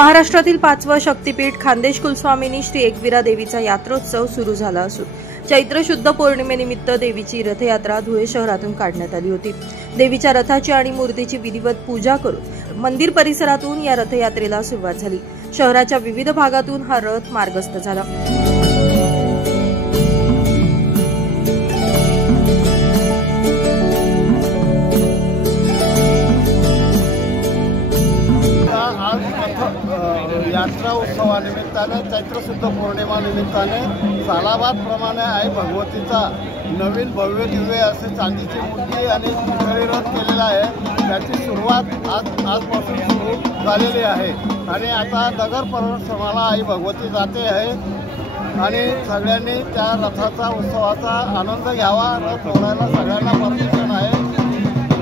महाराष्ट्रातील 5वं शक्तीपीठ खान्देश कुलस्वामिनी श्री एकवीरा देवीचा यात्रोत्सव सुरू झाला असून चैत्र शुद्ध पौर्णिमेनिमित्त देवीची रथयात्रा धुळे शहरातून काढण्यात आली होती। देवीच्या रथाची आणि मूर्तीची विधिवत पूजा करून मंदिर परिसरातून या रथयात्रेला सुरुवात झाली। शहराच्या विविध भागातून हा रथ मार्गस्थ झाला। यात्रा उत्सवानिमित्ताने चैत्र शुद्ध पौर्णिमा निमित्ताने सालाबादप्रमाणे आई भगवतीचा नवीन भव्य दिव्य असे चांदीची मूर्ती आणि चिखली रथ केलेला आहे। त्याची सुरुवात आजपासून सुरू झालेली आहे आणि आता नगर परिसराला आई भगवती जाते आहे आणि सगळ्यांनी त्या रथाचा उत्सवाचा आनंद घ्यावा। रथ ओढायला सगळ्यांना परमिशन आहे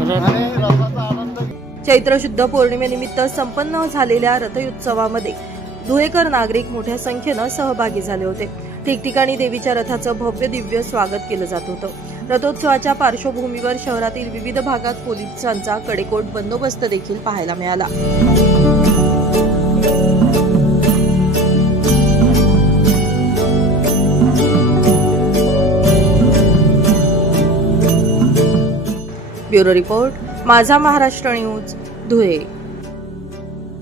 आणि रथाचा आनंद। चैत्र शुद्ध पौर्णिमेनिमित्त संपन्न झालेल्या रथोत्सवामध्ये धुळेकर नागरिक मोठ्या संख्येने सहभागी झाले होते। ठिकठिकाणी देवीच्या रथाचं भव्य दिव्य स्वागत केलं जात होतं। रथोत्सवाच्या पार्श्वभूमीवर शहरातील विविध भागात पोलिसांचा कडेकोट बंदोबस्त देखील पाहायला मिळाला। ब्युरो रिपोर्ट, माझा महाराष्ट्र न्यूज, धुळे।